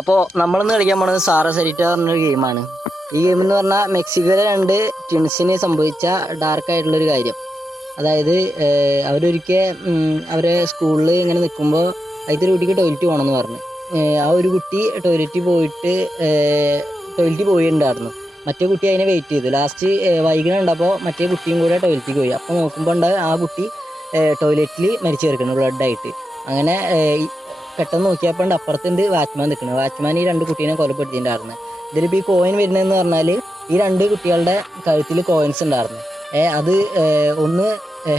അപ്പോൾ നമ്മളിന്ന് കളിക്കാൻ പോണത് സാറ സരിറ്റ പറഞ്ഞൊരു ഗെയിമാണ്. ഈ ഗെയിം എന്ന് പറഞ്ഞാൽ മെക്സിക്കോയിലെ 2 ട്വിൻസിന് സംഭവിച്ച ഡാർക്കായിട്ടുള്ളൊരു കാര്യം. അതായത് അവരൊരിക്കൽ അവരെ സ്കൂളിൽ ഇങ്ങനെ നിൽക്കുമ്പോൾ അതിലൊരു കുട്ടിക്ക് ടോയ്ലറ്റ് പോകണമെന്ന് പറഞ്ഞു. ആ ഒരു കുട്ടി ടോയ്ലറ്റിൽ പോയിട്ടുണ്ടായിരുന്നു. മറ്റേ കുട്ടി അതിനെ വെയിറ്റ് ചെയ്തു. ലാസ്റ്റ് വൈകുന്നുണ്ടപ്പോൾ മറ്റേ കുട്ടിയും കൂടെ ടോയ്ലറ്റിൽ പോയി. അപ്പോൾ നോക്കുമ്പോൾ ആ കുട്ടി ടോയ്ലറ്റിൽ മരിച്ചു കിടക്കുന്നു ബ്ലഡായിട്ട്. അങ്ങനെ പെട്ടെന്ന് നോക്കിയപ്പോൾ അപ്പുറത്തുണ്ട് വാച്ച്മാൻ നിൽക്കുന്നത്. വാച്ച്മാൻ ഈ 2 കുട്ടീനെ കൊലപ്പെടുത്തിയിട്ടുണ്ടായിരുന്നു. ഇതിലിപ്പോൾ ഈ കോയിൻ വരുന്നതെന്ന് പറഞ്ഞാൽ ഈ 2 കുട്ടികളുടെ കഴുത്തിൽ കോയിൻസ് ഉണ്ടായിരുന്നു. അത് ഒന്ന്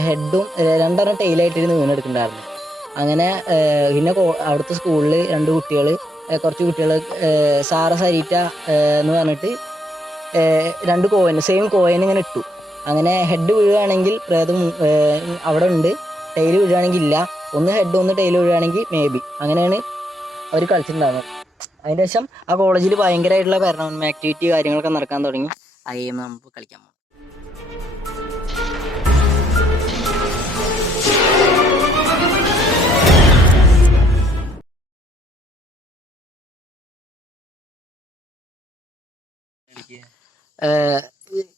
ഹെഡും 2 ടെയിലായിട്ടിരുന്ന് വീണെടുക്കുന്നുണ്ടായിരുന്നു. അങ്ങനെ പിന്നെ അവിടുത്തെ സ്കൂളിൽ 2 കുട്ടികൾ കുറച്ച് കുട്ടികൾ സാറ സരീറ്റ എന്ന് പറഞ്ഞിട്ട് 2 കോയിൻ സെയിം കോയിൻ ഇങ്ങനെ ഇട്ടു. അങ്ങനെ ഹെഡ് വീഴുകയാണെങ്കിൽ പ്രേതം അവിടെ ഉണ്ട്, ടെയിൽ വീഴുകയാണെങ്കിൽ ഇല്ല. ഒന്ന് ഹെഡ് ഒന്ന് ടെയിൽ വീഴുകയാണെങ്കിൽ മേ ബി. അങ്ങനെയാണ് അവർ കളിച്ചിട്ടുണ്ടാകുന്നത്. അതിന് ശേഷം ആ കോളേജിൽ ഭയങ്കരമായിട്ടുള്ള പാരനോർമൽ ആക്ടിവിറ്റി കാര്യങ്ങളൊക്കെ നടക്കാൻ തുടങ്ങി. ആ ഗെയിം നമുക്ക് കളിക്കാൻ പോകും.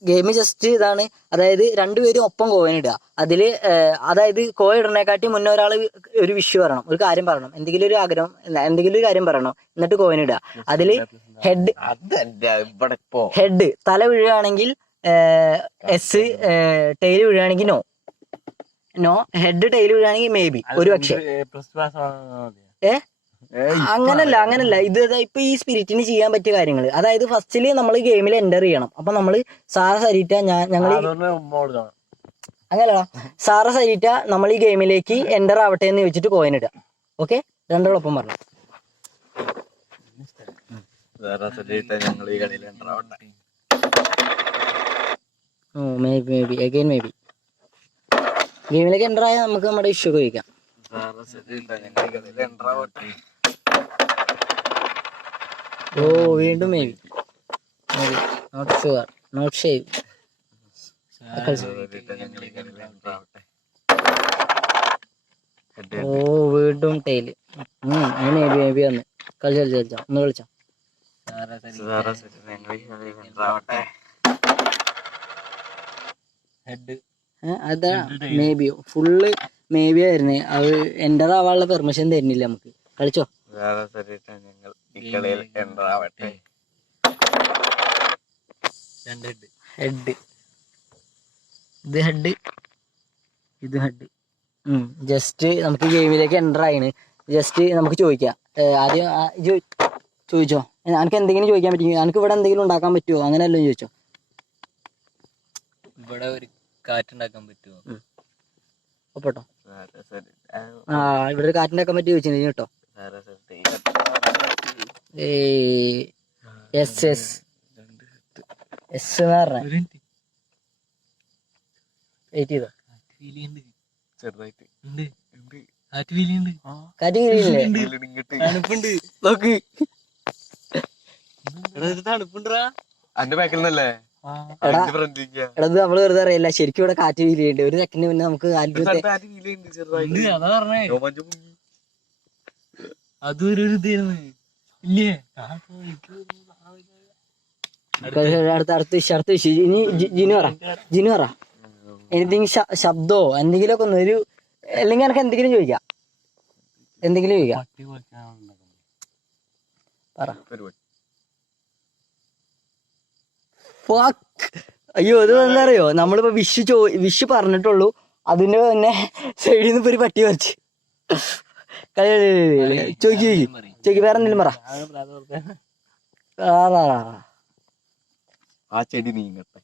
ഗെയിം ജസ്റ്റ് ഇതാണ്. അതായത് 2 പേരും ഒപ്പം കോയിൻ ഇടുക. അതിൽ അതായത് കോയിൻ ഇടുന്നതിനെക്കാട്ടി മുന്നേ ഒരാൾ ഒരു വിഷ് പറയണം, ഒരു കാര്യം പറയണം, എന്തെങ്കിലും ഒരു ആഗ്രഹം, എന്തെങ്കിലും ഒരു കാര്യം പറയണം, എന്നിട്ട് കോയിൻ ഇടുക. അതിൽ ഹെഡ് തല വീഴുകയാണെങ്കിൽ എസ്, ടെയിൽ വീഴുകയാണെങ്കിൽ നോ, ഹെഡ് ടെയിൽ വീഴുകയാണെങ്കിൽ മേ ബി ഒരു പക്ഷേ. അങ്ങനല്ല ഇത് ഇപ്പൊ ഈ സ്പിരിറ്റിന് ചെയ്യാൻ പറ്റിയ കാര്യങ്ങൾ. അതായത് ഫസ്റ്റില് നമ്മൾ ഗെയിമിൽ എൻ്റർ ചെയ്യണം. അപ്പൊ നമ്മള് സാറ സരീറ്റ ഞങ്ങൾ അങ്ങനല്ല, സാറ സരീറ്റ നമ്മൾ ഈ ഗെയിമിലേക്ക് എൻ്റർ ആവട്ടെ എന്ന് ചോദിച്ചിട്ട് കോയിൻ ഇടുക. ഓക്കെ, രണ്ടോടൊപ്പം പറഞ്ഞു. ഗെയിമിലേക്ക് എൻ്റർ ആയാൽ നമുക്ക് നമ്മുടെ ഇഷ്യൂ ചോദിക്കാം. ഓ വീണ്ടും maybe, not sure, not shave. ഓ വീണ്ടും ടെയില്. മേ ബി വന്ന് കളിച്ചോ ഒന്ന് കളിച്ചോ. അതാ maybe, full maybe ആയിരുന്നേ. അത് എൻ്റർ ആവാനുള്ള പെർമിഷൻ തരുന്നില്ല നമുക്ക്. കളിച്ചോ. ഹെഡ്, ഇത് ഹെഡ്, ഇത് ഹെഡ്. ജസ്റ്റ് നമുക്ക് ഗെയിമിലേക്ക് എൻ്റർ ആയിന്. ജസ്റ്റ് നമുക്ക് ചോദിക്കാം. ആദ്യം ചോദിച്ചോ, എനിക്ക് എന്തെങ്കിലും ചോദിക്കാൻ പറ്റുമോ, എനിക്ക് ഇവിടെ എന്തെങ്കിലും ഉണ്ടാക്കാൻ പറ്റുമോ, അങ്ങനെയല്ലോ ചോദിച്ചോ. ഇവിടെ ഒരു കാറ്റുണ്ടാക്കാൻ പറ്റുമോ? ഒപ്പട്ടോ. ഇവിടെ ഒരു കാറ്റുണ്ടാക്കാൻ പറ്റുമോ ചോദിച്ചു കേട്ടോ. എസ് എസ് എസ് എന്ന് പറഞ്ഞ വെയിറ്റ് ചെയ്തോ. തണുപ്പുണ്ടാ നമ്മള് വെറുതെ അറിയില്ല. ശരിക്കും ഇവിടെ കാറ്റ് ഫീൽ ചെയ്യുന്നുണ്ട്. ഒരു സെക്കൻഡ് മുന്നേ നമുക്ക് അതൊരു അടുത്ത വിഷയം. ഇനി ജിനു പറ എന്തെങ്കിലും ശബ്ദോ എന്തെങ്കിലുമൊക്കെ ഒന്ന് ഒരു, അല്ലെങ്കിൽ എനിക്ക് എന്തെങ്കിലും ചോദിക്കാം. എന്തെങ്കിലും ചോദിക്കാം, പറ. അയ്യോ ഇത് എന്താ അറിയോ, നമ്മളിപ്പോ വിഷ് പറഞ്ഞിട്ടുള്ളൂ, അതിന്റെ തന്നെ സൈഡിൽ നിന്ന് ഇപ്പൊ ഒരു പട്ടി വരച്ച് ചോദിക്കും. വേറെ എന്തെങ്കിലും പറ. ആ ചെടി നീങ്ങട്ടെ.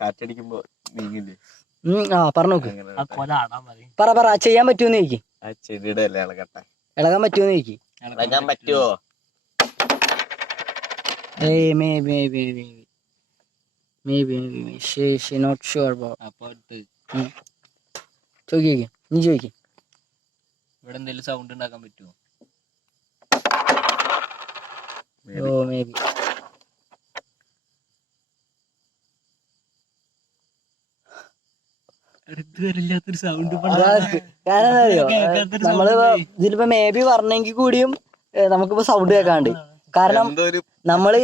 കാറ്റടിക്കുമ്പോ നീങ്ങില്ലേ? പറഞ്ഞോക്ക്. പറ ചെയ്യാൻ പറ്റുമോന്ന് ചോദിക്കും. ആ ചെടിയുടെ അല്ലേ ഇളകട്ടെ. ഇളകാൻ പറ്റുമോന്ന് ചോദിക്കും. ഇളകാൻ പറ്റുമോ? Maybe. She not sure about. ചോദിക്കും, നീ ചോദിക്കും. ഇവിടെ എന്തെങ്കിലും സൗണ്ട് ഉണ്ടാക്കാൻ പറ്റുമോ? ഓ മേ ബി. ഇതുവരില്ലാത്തൊരു സൗണ്ട് കാരണം എന്താ അറിയോ, നമ്മള് ഇതിലിപ്പോ മേ ബി പറഞ്ഞെങ്കിൽ കൂടിയും നമുക്കിപ്പോ സൗണ്ട് കേൾക്കാണ്ട്. കാരണം നമ്മള്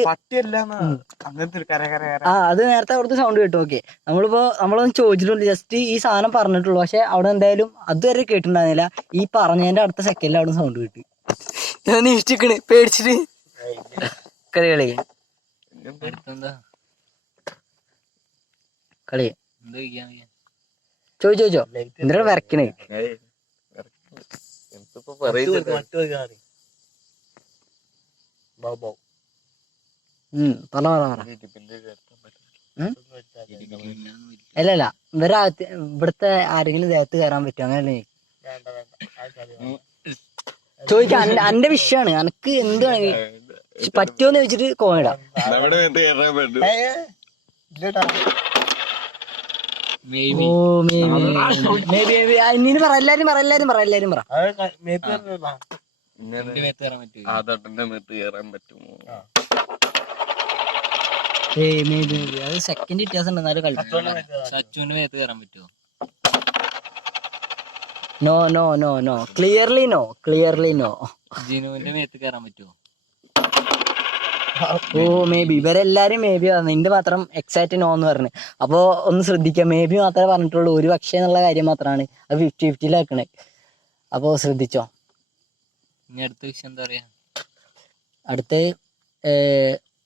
അങ്ങനത്തെ ഒരു കര അത് നേരത്തെ അവിടുത്തെ സൗണ്ട് കേട്ടു. ഓക്കെ, നമ്മളൊന്നും ചോദിച്ചിട്ടുണ്ട്, ജസ്റ്റ് ഈ സാധനം പറഞ്ഞിട്ടുള്ളൂ. പക്ഷെ അവിടെ എന്തായാലും അതുവരെ കേട്ടിട്ടുണ്ടായിരുന്നില്ല. ഈ പറഞ്ഞതിന്റെ അടുത്ത സെക്കൻഡിൽ അവിടെ സൗണ്ട് കിട്ടി. ഞാൻ ഇഷ്ടിക്കണ് പേടിച്ചിട്ട്. കളി കളി അടുത്തെന്താ കളി എന്താ കഴിക്കാൻ ചോദിച്ചോ എന്തിനാ വരക്കണേ? എന്തിപ്പോ പറയുന്നത് പറ. അല്ലല്ല, ഇവിടുത്തെ ആരെങ്കിലും ദേഹത്ത് കയറാൻ പറ്റുമോ? അങ്ങനല്ലേ ചോദിക്കാം. എന്റെ വിഷയമാണ്, എനക്ക് എന്ത് പറ്റുമോന്ന് ചോദിച്ചിട്ട് കോണിടാം. ഓ ഇനി പറ, എല്ലാരും പറ. അത് സെക്കൻഡ് വ്യത്യാസം ഉണ്ട്, എന്നാലും കളിച്ചു. സച്ചുവിന്റെ മേത്ത് കയറാൻ പറ്റുമോ? No clearly no. ജിനുവിന്റെ മേത്ത് കയറാൻ പറ്റുമോ? ഓ മേ ബി ഇവരെല്ലാരും മേ ബി പറഞ്ഞു, നിന്റെ മാത്രം എക്സാക്ട് നോ എന്ന് പറഞ്ഞു. അപ്പൊ ഒന്ന് ശ്രദ്ധിക്കാം, മേ ബി മാത്രമേ പറഞ്ഞിട്ടുള്ളൂ, ഒരു പക്ഷേ എന്നുള്ള കാര്യം മാത്രമാണ്. അത് 50-50 അപ്പൊ ശ്രദ്ധിച്ചോ. ഇനി അടുത്ത വിഷയം എന്താ പറയാ?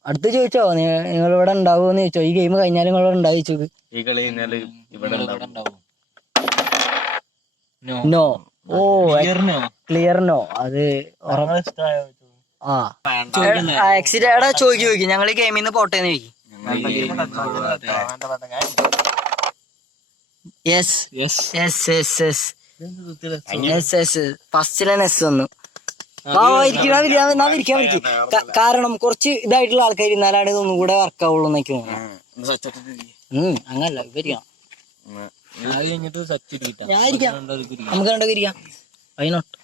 അടുത്ത് ചോദിച്ചോ, നിങ്ങൾ ഇവിടെ ഉണ്ടാവുമെന്ന് ചോദിച്ചോ. ഈ ഗെയിം കഴിഞ്ഞാലും നിങ്ങളിവിടെ ഉണ്ടാവും ചോദിച്ചു. ഈ കളി കഴിഞ്ഞാല് ഇവിടെ ഉണ്ടാവും. നോ. ഓ ക്ലിയർ നോ. അത് എടാ ചോദിക്കും, ഞങ്ങൾ ഈ ഗെയിമിൽ നിന്ന് പോട്ടേന്ന് ചോദിക്കും. ഫസ്റ്റിലെ നെസ് വന്നു. കാരണം കുറച്ച് ഇതായിട്ടുള്ള ആൾക്കാർ ഇരുന്നാലാണ് ഇതൊന്നും കൂടെ വർക്ക് ആവുള്ളൂ എന്നൊക്കെ തോന്നുന്നു. അങ്ങനല്ല, ഇവരിക്കണം. ഞാൻ ഇരിക്കാം, നമുക്ക് കണ്ടൊക്കെ ഇരിക്കാം. അതിനോട്ട്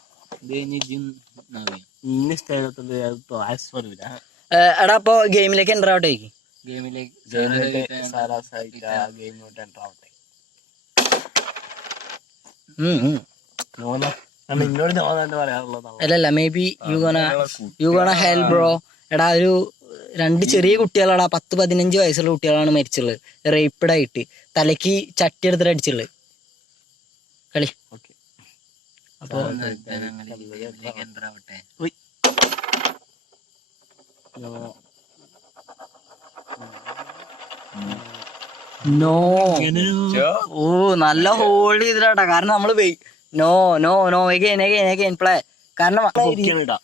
എടാ അപ്പൊ ഗെയിമിലേക്ക് എൻ്റർ ആവട്ടെ. അല്ലല്ല, may be U gonna help bro. എടാ ഒരു 2 ചെറിയ കുട്ടികളാടാ, 10-15 വയസ്സുള്ള കുട്ടികളാണ് മരിച്ചുള്ളത്, റേപ്പിഡ് ആയിട്ട്. തലക്ക് ചട്ടി എടുത്തിട്ട് അടിച്ചുള്ളത്. കളി അപ്പൊ നോ. ഓ നല്ല ഹോൾഡ് ചെയ്തിട്ടാ, കാരണം നമ്മള് നോ എഗൈൻ പ്ലേ. കാരണം കളി ഇട്.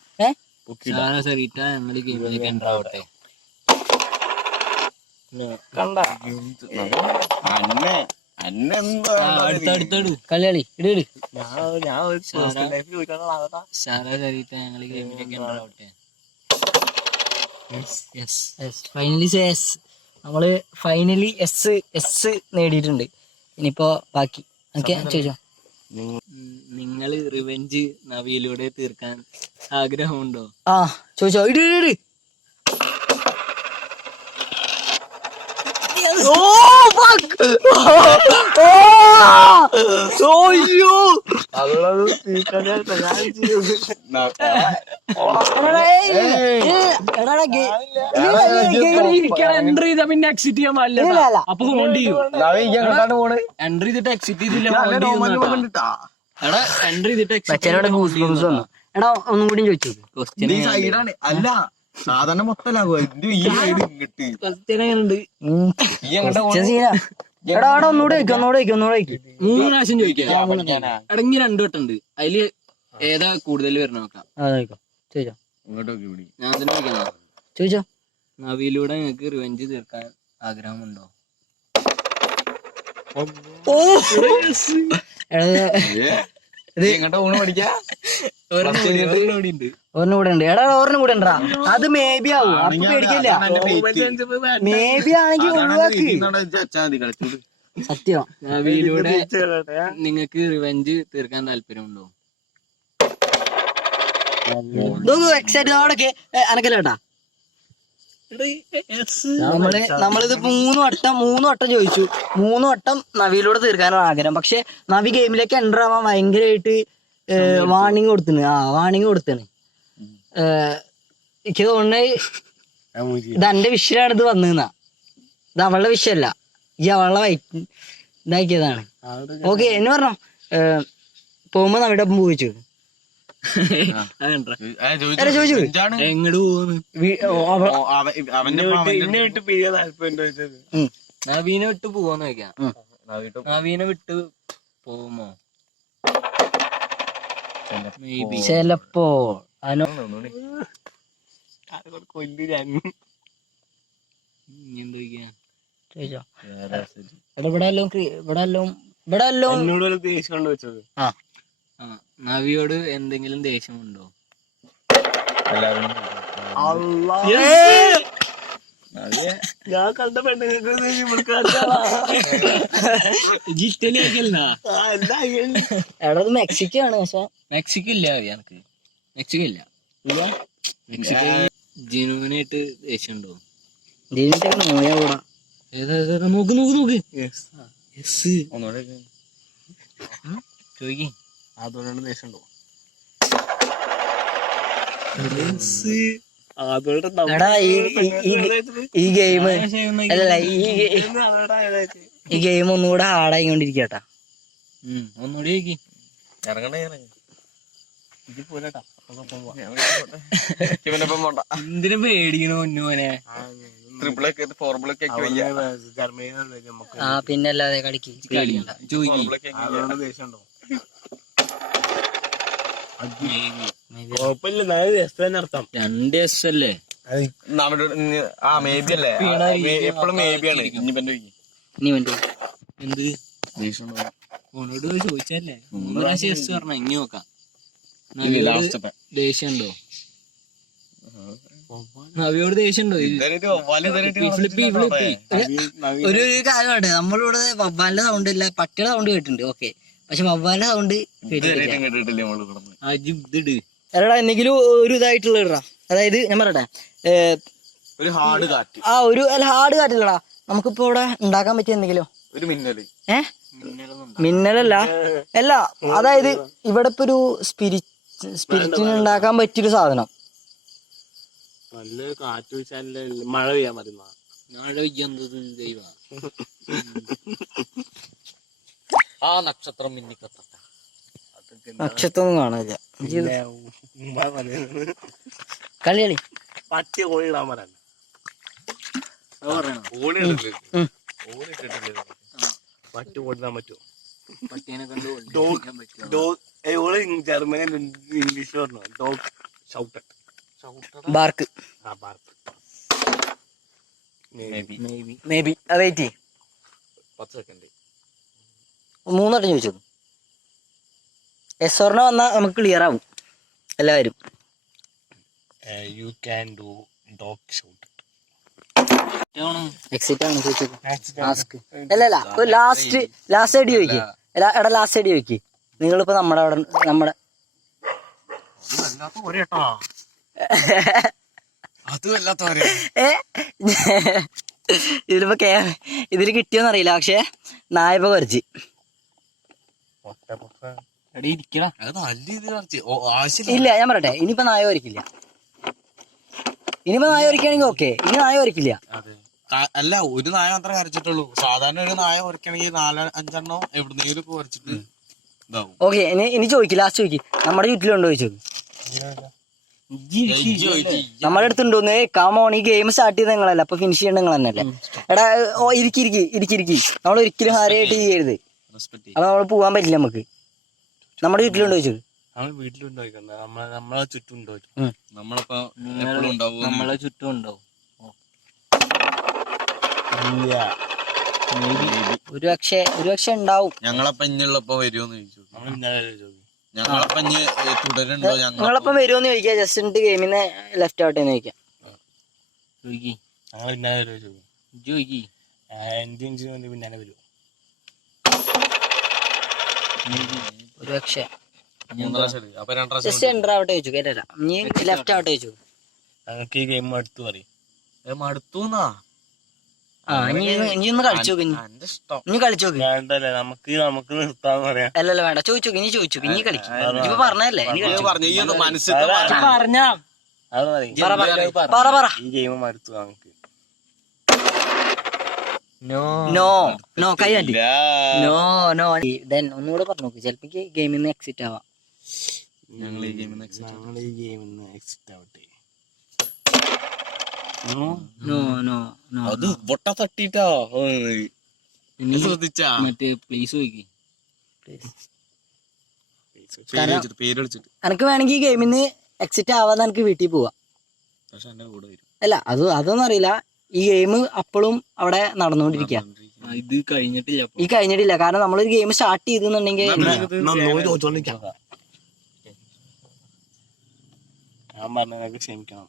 നമ്മള് ഫൈനലി എസ് നേടിയിട്ടുണ്ട്. ഇനിയിപ്പോ ബാക്കി എനിക്ക് ചോദിച്ചോ. നിങ്ങള് റിവെഞ്ച് നവിയിലൂടെ തീർക്കാൻ ആഗ്രഹമുണ്ടോ? ചോദിച്ചോ. ഇട്. എൻട്രി ചെയ്താ പിന്നെ എക്സിറ്റ് ചെയ്യാൻ പാടില്ല. അപ്പൊ ഹോൾഡ് ചെയ്യൂ. എൻട്രി ചെയ്തിട്ട് എക്സിറ്റ് ചെയ്തില്ല. എടാ എൻട്രി ചെയ്തിട്ട് എടാ ഒന്നും കൂടി ചോദിച്ചു. അല്ല സാധാരണ മൊത്തലാകും. എടാ ഒന്നുകൂടെ വയ്ക്കും. 3 പ്രാവശ്യം ചോദിക്കാം. ഇടങ്ങി 2 വട്ടം ഉണ്ട്, അതില് ഏതാ കൂടുതൽ വരണം നോക്കാം. ചോദിച്ചോ. ഞാൻ തന്നെ ചോദിക്കാം. ചോദിച്ചോ. നവിയിലൂടെ നിങ്ങൾക്ക് റിവെഞ്ച് തീർക്കാൻ ആഗ്രഹമുണ്ടോ? ഒരെണ്ണം കൂടെ ഉണ്ട്. എടാ ഒരെണ്ണം കൂടെ ഉണ്ടാ, അത് മേ ബി ആവും. അപ്പൊ പേടിക്കില്ല, മേ ബി ആണെങ്കിൽ ഒഴിവാക്ക്. സത്യം. നവിയിലൂടെ നിങ്ങൾക്ക് റിവെഞ്ച് തീർക്കാൻ താല്പര്യമുണ്ടോ? എക്സൈറ്റ് അനക്കല്ലേട്ടാ. നമ്മളിത് മൂന്ന് വട്ടം ചോദിച്ചു. 3 വട്ടം നവിയിലൂടെ തീർക്കാനാണ് ആഗ്രഹം. പക്ഷെ നവി ഗെയിമിലേക്ക് എൻ്റർ ആവാൻ ഭയങ്കരമായിട്ട് വാർണിംഗ് കൊടുത്തിന്. എനിക്ക് തോന്നുന്നത് ഇത് എന്റെ വിഷയമാണ് ഇത് വന്നതെന്നാ. ഇത് അവളുടെ വിഷയമല്ല, ഈ അവളെ ഇതാക്കിയതാണ്. ഓക്കെ എന്ന് പറഞ്ഞോ. പോകുമ്പോ നവിയുടെ ഒപ്പം പോയിച്ചു. ചോദിച്ചു എങ്ങോട്ട് പോകുന്നു? നവീനെ വിട്ട് പോവാന്ന് ചോദിക്കാം. നവീനെ വിട്ട് പോകുമോ? ചെലപ്പോ നവിയോട് എന്തെങ്കിലും ദേഷ്യമുണ്ടോ? ഞാൻ കണ്ട പെണ്ണുങ്ങൾക്ക് മെക്സിക്കോ ആണ്. പക്ഷെ മെക്സിക്കോ ഇല്ല എനിക്ക്. മെക്സിക്കോ ഇല്ല. മെക്സിക്കോ ജനുവിനായിട്ട് ദേഷ്യമുണ്ടോ? നോക്ക് ചോദിക്കും. അതോടാണ് ദേഷ്യമുണ്ടോ? ഈ ഗെയിം അല്ലല്ല, ഈ ഗെയിം ഒന്നുകൂടെ ഹാർഡായിക്കൊണ്ടിരിക്കട്ടാ. ഒന്നുകൂടി എന്തിനു പേടിക്കണോ ഒന്നുമോനെ? പിന്നല്ലാതെ കളിക്ക് ദേഷ്യമുണ്ടോ? രണ്ട് S അല്ലേ? മേബി അല്ലേ? എപ്പോഴും മേബിയാണ്. എന്ത് ഓനോട് ചോദിച്ചല്ലേ? 3 പ്രാവശ്യം S പറഞ്ഞ. ഇനി നോക്കാം. ദേഷ്യമുണ്ടോ? നവിയോട് ദേഷ്യമുണ്ടോ? ഒരു കാര്യമുണ്ട്, നമ്മളിവിടെ വവ്വാലിന്റെ സൗണ്ട് ഇല്ല, പട്ടിയുടെ സൗണ്ട് കേട്ടിട്ടുണ്ട്. ഓക്കെ, പക്ഷെ വവ്വാലിന്റെ സൗണ്ട് എടാ എന്തെങ്കിലും ഒരു ഇതായിട്ടുള്ള ഇടാ. അതായത് ഞാൻ പറയട്ടെ, ഒരു ഹാർഡ് കാറ്റ്. ഹാർഡ് കാറ്റില്ലടാ, നമുക്കിപ്പോ ഇവിടെ ഉണ്ടാക്കാൻ പറ്റിയ എന്തെങ്കിലും ഒരു മിന്നല്. മിന്നലല്ല, അല്ല, അതായത് ഇവിടെ ഇപ്പൊ ഒരു സ്പിരിറ്റിന് ഉണ്ടാക്കാൻ പറ്റിയൊരു സാധനം. നല്ലൊരു കാറ്റ് വെച്ചാൽ മഴ പെയ്യാൻ മതി. മഴ പെയ്യുന്നത് ദൈവ. ആ നക്ഷത്രം മിന്നിക്കത്ത. നക്ഷത്രം കാണില്ല. കളി പട്ടി കോഴിടാൻ പറയാൻ പട്ടി ഓടിടാൻ പറ്റുമോ? പട്ടീനെ കണ്ട് ജർമ്മനി ഇംഗ്ലീഷ് പറഞ്ഞു. Dog shouted. Bark. May be. Wait 10 second. 3 വട്ടം ചോദിച്ചത്. എസ് ഓർണ വന്നാൽ നമുക്ക് ക്ലിയർ ആവും എല്ലാവരും. You can do dog shouted. Exit ആണ് ചോദിച്ചത്. അല്ല ലാസ്റ്റ് ഐഡി ചോദിക്ക്. എടാ ലാസ്റ്റ് ഐഡി ചോദിക്ക്. നിങ്ങളിപ്പോ നമ്മുടെ ഇതിലിപ്പോ ഇതില് കിട്ടിയോന്നറിയില്ല, പക്ഷെ നായപ്പ കുറച്ച് ഇല്ല. ഞാൻ പറയട്ടെ, ഇനിയിപ്പോ നായ വരയ്ക്കില്ല. ഇനിയിപ്പോ നായ വരയ്ക്കുകയാണെങ്കിൽ ഓക്കെ. ഇനി നായ വരയ്ക്കില്ല. അല്ല, ഒരു നായ മാത്രമേ വരച്ചിട്ടുള്ളൂ. സാധാരണ ഒരു നായ വരയ്ക്കണമെങ്കിൽ 4-5 എവിടുന്നെങ്കിലും വരച്ചിട്ട് ഇതാവും. ഓക്കെ, ഇനി ചോദിക്കും. ലാസ്റ്റ് ചോദിക്കും. നമ്മുടെ ചുറ്റിലുണ്ടോ ചോദിച്ചത്? നമ്മുടെ അടുത്തുണ്ടോന്ന്. കാമോൺ, ഈ ഗെയിം സ്റ്റാർട്ട് ചെയ്ത് നിങ്ങളല്ല, അപ്പൊ ഫിനിഷ് ചെയ്യേണ്ട നിങ്ങൾ തന്നെയല്ലേ. എടാ ഇരിക്കി. നമ്മൾ ഒരിക്കലും ഹാരയായിട്ട് ചെയ്യരുത്. അപ്പൊ നമ്മൾ പോവാൻ പറ്റില്ല. നമുക്ക് നമ്മുടെ വീട്ടിലുണ്ടോ ചോദിച്ചത്? നമ്മളെ ചുറ്റും ഉണ്ടോ? നമ്മളെ ചുറ്റും ഉണ്ടാവും. ഒരു പക്ഷെ ഉണ്ടാവും. ഞങ്ങളപ്പം ഇഞ്ഞുള്ളപ്പോ വരുമോന്ന് ചോദിച്ചു. ഞങ്ങളപ്പം തുടരുന്നുണ്ടോ? നിങ്ങളപ്പം വരുമോന്ന് ചോദിക്കാം. ജസ്റ്റ് എന്നിട്ട് ഗെയിമിനെ ലെഫ്റ്റ് ആവട്ടെ എന്ന് ചോദിക്കാം. പിന്നാലെ വരുമോ? ഒരു പക്ഷെ ജസ്റ്റ് എൻ്റർ ആവട്ടെ ചോദിച്ചു. കേട്ടല്ല, നീ ലെഫ്റ്റ് ആവട്ടെ ചോദിച്ചു. ഞങ്ങൾക്ക് ഈ ഗെയിം അടുത്ത് പറയും. മടുത്തൂന്നാ ഇനി ഒന്ന് കളിച്ചു നോക്ക്. എന്റെ ഇഷ്ടം ഇനി കളിച്ചു നോക്ക്. വേണ്ടല്ലേ നമുക്ക് നിർത്താന്ന് പറയാം. അല്ലല്ല വേണ്ട, ചോദിച്ചു ഇനി ചോദിച്ചു ഇനി കളിക്കും. ഇപ്പൊ പറഞ്ഞല്ലേ ഇനി കളിച്ചു. പറഞ്ഞു മനസ്സിൽ പറഞ്ഞാ അത് മതി. പറ. ഈ ഗെയിം മടുത്തു നമുക്ക്. നോ കൈ മാറ്റി. നോ ദെൻ ഒന്നുകൂടെ പറഞ്ഞു നോക്ക്, ചിലപ്പോ ഗെയിമിൽ നിന്ന് എക്സിറ്റ് ആവാം. ഞങ്ങൾ ഈ ഗെയിമിൽ നിന്ന് എക്സിറ്റ് ആവട്ടെ. നോ അത് പൊട്ട തട്ടിട്ടാ ശ്രദ്ധിച്ചാ മറ്റേ പ്ലീസ് നോക്കി. പേര് വിളിച്ചിട്ട്. എനിക്ക് വേണമെങ്കിൽ ഈ ഗെയിമിൽ നിന്ന് എക്സിറ്റ് ആവാതെ എനിക്ക് വീട്ടിൽ പോവാം. പക്ഷെ എന്റെ കൂടെ വരും. അല്ല അതൊന്നും അറിയില്ല. ഈ ഗെയിം അപ്പോഴും അവിടെ നടന്നുകൊണ്ടിരിക്കുക. ഇത് കഴിഞ്ഞിട്ടില്ല. ഈ കഴിഞ്ഞിട്ടില്ല, കാരണം നമ്മളൊരു ഗെയിം സ്റ്റാർട്ട് ചെയ്തെന്നുണ്ടെങ്കിൽ ഞാൻ പറഞ്ഞ ക്ഷമിക്കണം.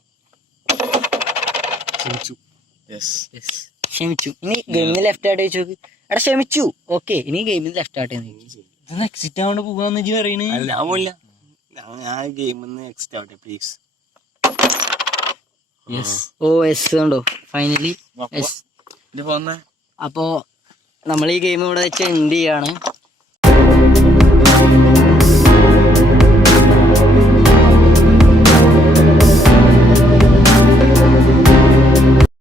ക്ഷമിച്ചു. ഇനി ഗെയിമിന് ലെഫ്റ്റ് ആയിട്ട് വെച്ച് നോക്ക്. എടാ ക്ഷമിച്ചു, ഓക്കെ. ഇനി ഗെയിമിന് ലെഫ്റ്റ് ആയിട്ട് എക്സിറ്റ് ആവണ്ട് പോകാന്ന് വെച്ച് പറയണേ. ഞാൻ പോയില്ല. ഞാൻ ഗെയിമിൽ നിന്ന് എക്സിറ്റ് ആവട്ടെ പ്ലീസ്. ഓ എസ് കണ്ടോ, ഫൈനലി എസ്. പോന്നെ. അപ്പോ നമ്മൾ ഈ ഗെയിം ഇവിടെ വെച്ച് എൻഡ് ചെയ്യാണ്.